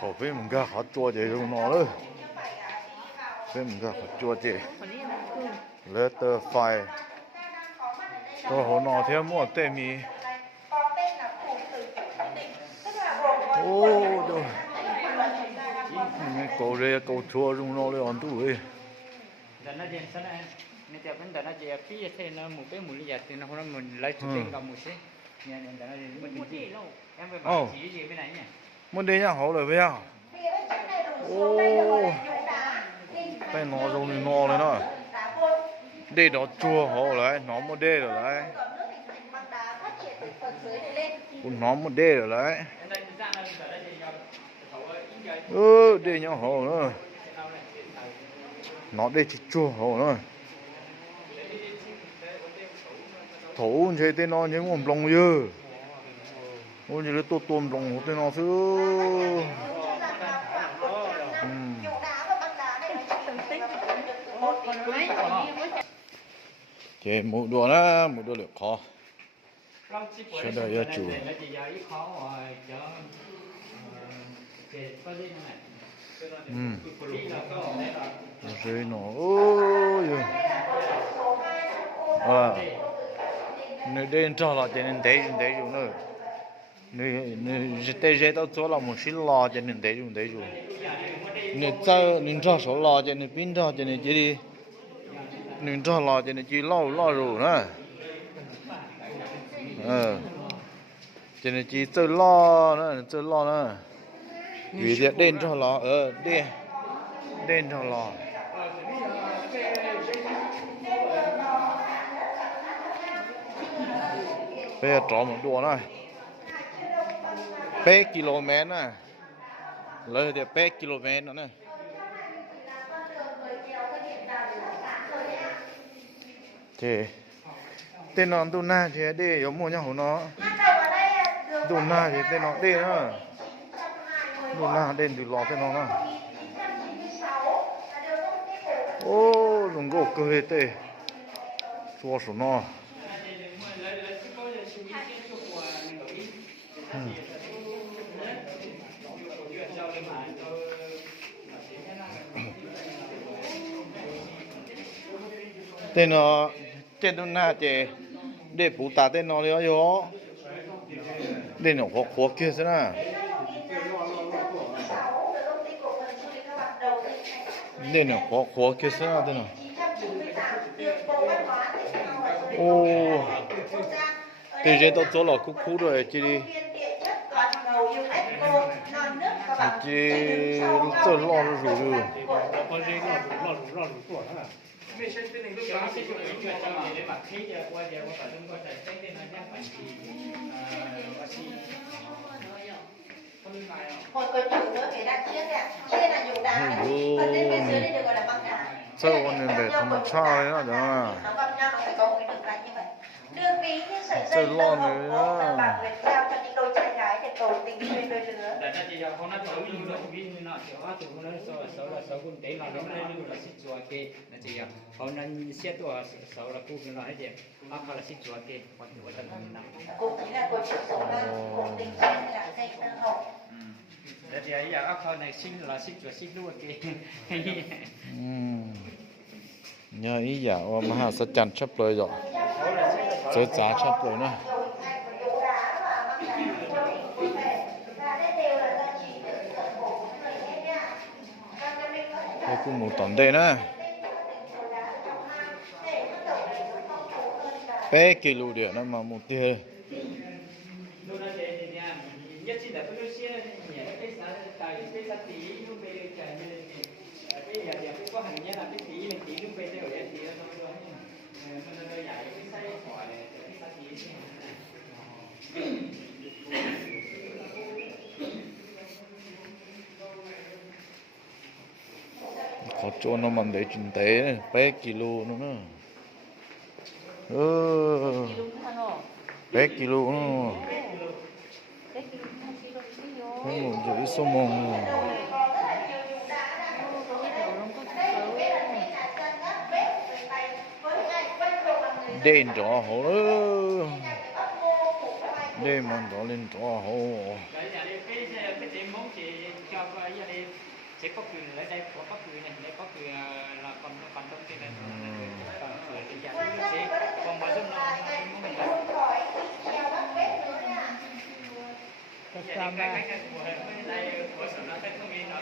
Thổ phê mình ga khó chua chế rồi nó đấy. Phê mình ga khó chua chế. Letter file. Tôi hồ nó thêm mua tên mì. Ô trời. Cậu rê cậu chua rung nó lấy on tu ấy. Nó trên sân này, nên theo vấn đề nó chỉ phí thế nó một cái mũi giặt thì nó không mình lấy chút tiền cầm một xí, nhà này nó mình đi lâu, em phải bảo chỉ gì bên này nhỉ? Muốn đi nhá hậu rồi với à? Ô, tay nó rung thì nó lên đó. Đây nó chua hậu lại, nó một đê rồi lại. Nó một đê rồi lại. Đây nhá hậu nữa. Nó đây chỉ chua hậu nữa. Thủ chơi tên nó những con lông dư. Ôi như tôi tôm lông tên nó chứ. Chế một đùa đó, một đùa liệu khó. Sẽ đợi cho chủ. Rồi nó ôi. Nơi đây cho là cho nên để dùng nữa. Nơi để tao cho là một xí lò cho nên để dùng. Nơi cho số lò cho nên pin cho nên chỉ đi. Nơi cho lò cho nên chỉ lo rồi nữa. Cho nên chỉ chơi lo nữa. Vì việc đen cho lò đen cho lò. Bây giờ trỏ một đùa này 8 km nè lấy thì 8 km nữa nè thì tên nó tu na thì đi giống mua nhau nó tu na thì tên nó đi nữa tu na đen từ lò tên nó nè ô dùng gỗ cười tê chua số nó tên nó trên tu na thì để phụ tá tên nó đấy yo để nó khó kia thế nào để nó khó kia thế nào thế nào ô từ trên tao chỗ là cú rồi chị đi chị cho lo rồi Hồi coi chủ nữa cái đang chia là dùng đá, phần bên bên dưới đây được gọi là băng đá. Sao con nên để thằng cha đấy nó đó. Nó gom nhau nó phải có một cái đường lạnh như vậy. Đường ví như sợi dây tơ hồng bạc nguyệt trao cho những đôi trai gái để cầu tình duyên đôi lứa. Để nó chỉ không nó thổi như nó viên như nó kiểu tụi nó số quân tế là nó là xích chùa kê nó chỉ không nên xétตัวsố là cô cái nó hết gì là xích chùa kê còn nhiều cái tầm năm Cũng chính là cô chủ số là cầu tình duyên là dây tơ hồng. Để thì ấy giờ này sinh là xích chùa xích luôn kê nhờ ý giả mà hà sẽ chăn chấp lời rồi sẽ giá chấp lời nữa đây cũng một tấn đây nè 8 kg điện nó mà một tia khó cho nó mình để trình tế 8 kg nữa 8 kg nữa không một rưỡi số mông đen trọ hổ đen mình trọ lên trọ hổ muốn chị cho cái này sẽ có quyền lấy đây có quyền này lấy có quyền là còn đông kia này còn quyền thì giả sẽ còn mà chúng nó muốn mình làm cái của đây của sở nó sẽ không nó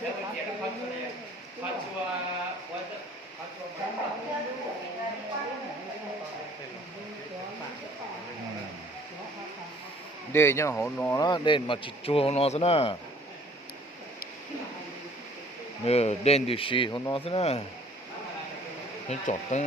nếu mà chỉ là con chua này con chua con chua để nhá họ nó đó để mà chỉ chua nó thế nào đen thì xì họ nó thế nào nó chọt tới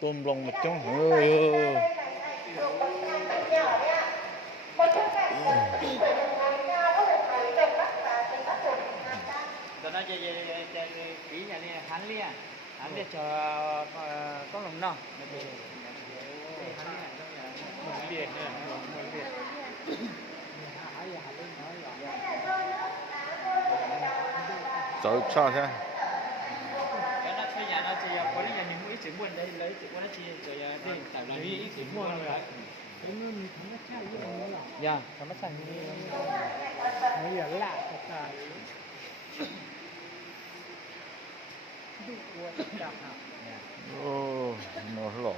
tôm lòng mặt trống ơi đó là cái nhà này hắn lia cho con lồng non sợ sao thế cái nó bây giờ nó chỉ có những nhà mình chữ buồn đây lấy chữ nó chỉ rồi đi tại là đi chữ buồn rồi dạ thằng nó xanh đi nó giờ lạ thật là ô nó lỏ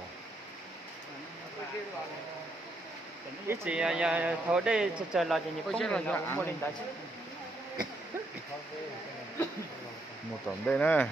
ít gì thôi đây chờ là chỉ những công việc nó cũng mua lên tại một tấm đây nè